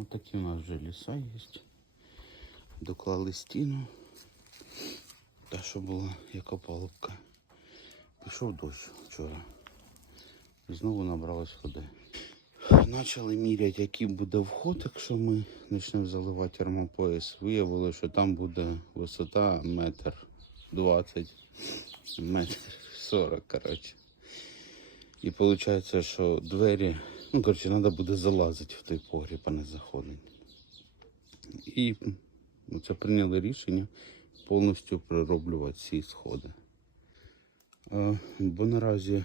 Ось такі у нас вже ліса є. Доклали стіну. Та що була як опалубка. Пішов дощ вчора. Знову набралось води. Почали міряти, який буде вход, якщо ми почнемо заливати термопояс. Виявили, що там буде висота метр двадцять, метр сорок, коротше. І виходить, що двері, ну, коротше, треба буде залазити в той погріб, а не заходити. І це прийняли рішення повністю перероблювати ці сходи. А, бо наразі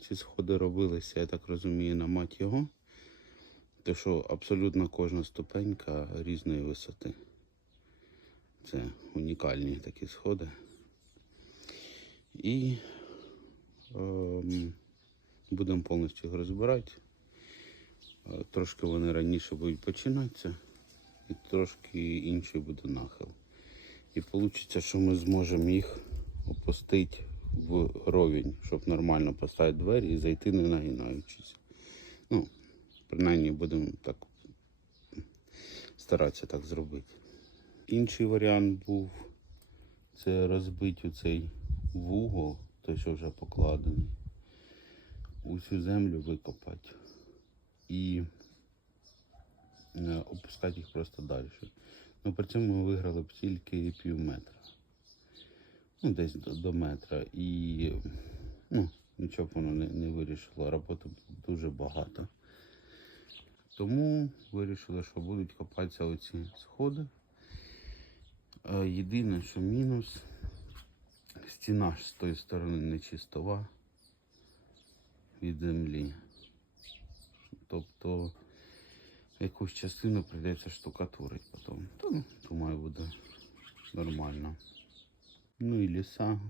ці сходи робилися, я так розумію, на мать його. Те, що абсолютно кожна ступенька різної висоти. Це унікальні такі сходи. І ем, будемо повністю їх розбирати. Трошки вони раніше будуть починатися, і трошки інший буде нахил. І вийде, що ми зможемо їх опустити в ровень, щоб нормально поставити двері і зайти не нагинаючись. Ну, принаймні будемо так старатися так зробити. Інший варіант був це розбити цей вугол, той, що вже покладений, усю землю викопати і е, опускати їх просто далі. Ну, при цьому ми виграли б тільки пів метра. Ну, десь до, до метра. І ну, нічого б воно не, не вирішило. Роботи дуже багато. Тому вирішили, що будуть копатися оці сходи. Е, Єдине, що мінус, стіна ж з тої сторони не чистова від землі. Тобто якусь частину прийдеться штукатурити потім. То, ну, думаю, буде нормально. Ну і ліса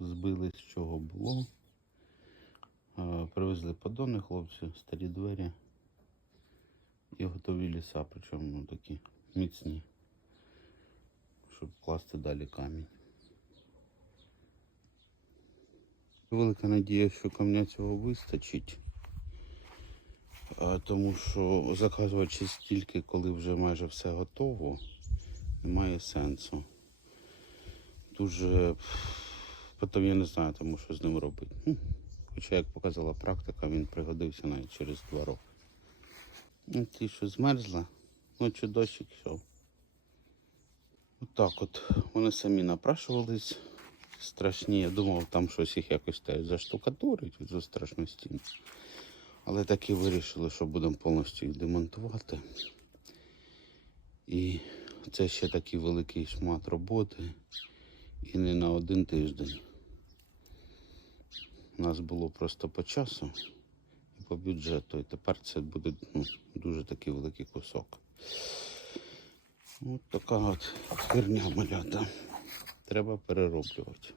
збили з чого було. Привезли подони хлопці, старі двері і готові ліса, причому ну, такі міцні, щоб класти далі камінь. Велика надія, що камня цього вистачить, тому що заказувати стільки, коли вже майже все готово, немає сенсу. Дуже потім я не знаю, тому що з ним робити. Ну, Хоча, як показала практика, він пригодився навіть через два роки. Ну, ті, що змерзла, ночі дощик йшов. Отак от вони самі напрашувались. Страшні. Я думав, там щось їх якось теж заштукатурить за страшну стіну. Але так і вирішили, що будемо повністю їх демонтувати. І це ще такий великий шмат роботи. І не на один тиждень. У нас було просто по часу і по бюджету. І тепер це буде ну, дуже такий великий кусок. От така от херня малята. Треба перероблювати.